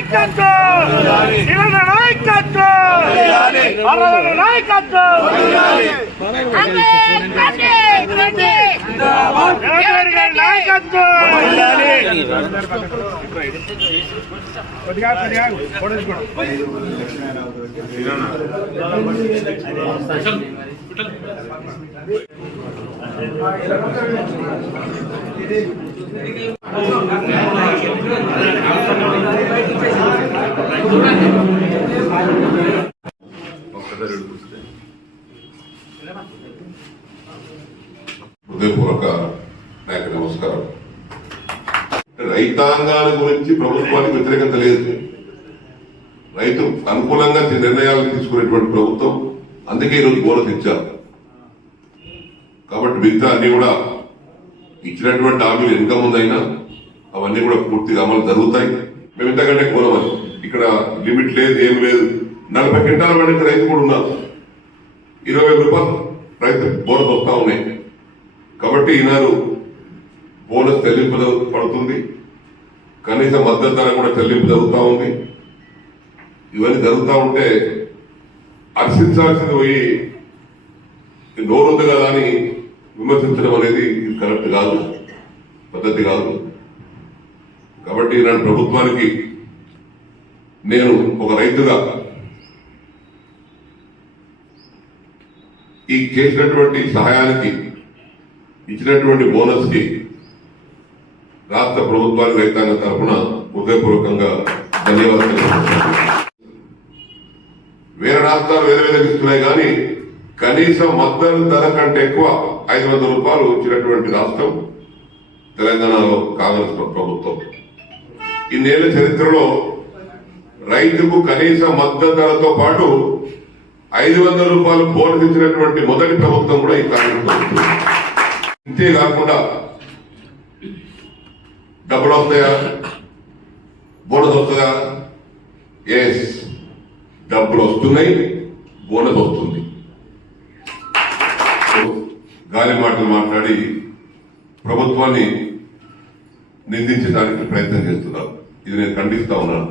నాయకత్వం శివన నాయకత్వం అరవణ నాయకత్వం నాయకత్వం కొద్దిగా హృదయపూర్వక నాకు నమస్కారం. రైతాంగాల గురించి ప్రభుత్వానికి వ్యతిరేకత లేదు. రైతు అనుకూలంగా నిర్ణయాలు తీసుకునేటువంటి ప్రభుత్వం అందుకే ఈరోజు బోనస్ ఇచ్చారు. కాబట్టి మిగతా అన్ని కూడా ఇచ్చినటువంటి హామీలు ఎంత ఉందైనా అవన్నీ కూడా పూర్తిగా అమలు జరుగుతాయి. మేము ఇంతకంటే కోరవాలి ఇక్కడ లిమిట్ లేదు ఏం లేదు. నలభై క్వింటాల పండించే రైతు కూడా ఉన్నారు. ఇరవై వేల రూపాయలు రైతు బోనస్ వస్తా ఉన్నాయి. కాబట్టి ఈనాడు బోనస్ చెల్లింపు పడుతుంది. కనీస మద్దతు ధర కూడా చెల్లింపు జరుగుతూ ఉంది. ఇవన్నీ జరుగుతూ ఉంటే హర్షించాల్సింది పోయి నోరుంది కదా అని విమర్శించడం అనేది ఇది కరెక్ట్ కాదు. పద్ధతి కాదు. కాబట్టి ఈనాడు ప్రభుత్వానికి నేను ఒక రైతుగా ఈ చేసినటువంటి సహాయానికి ఇచ్చినటువంటి బోనస్కి రాష్ట్ర ప్రభుత్వాలు రైతాంగ తరఫున హృదయపూర్వకంగా ధన్యవాదాలు వేరే రాష్ట్రాలు వేరే వేరే ఇస్తున్నాయి కానీ కనీసం మద్దతు ధర కంటే ఎక్కువ ఐదు వందల రూపాయలు ఇచ్చినటువంటి రాష్ట్రం తెలంగాణలో కాంగ్రెస్ ప్రభుత్వం. ఇన్నేళ్ళ చరిత్రలో రైతుకు కనీస మద్దతు ధరతో పాటు ఐదు వందల రూపాయలు బోనస్ ఇచ్చినటువంటి మొదటి ప్రభుత్వం కూడా ఈ కాంగ్రెస్ ఇంతే కాకుండా డబ్బులు వస్తాయా? బోనస్ వస్తుందా? ఎస్ డబ్బులు వస్తున్నాయి బోనస్ వస్తుంది. గాలి మాటలు మాట్లాడి ప్రభుత్వాన్ని నిందించడానికి ప్రయత్నం చేస్తున్నారు ఇది నేను ఖండిస్తా ఉన్నాను.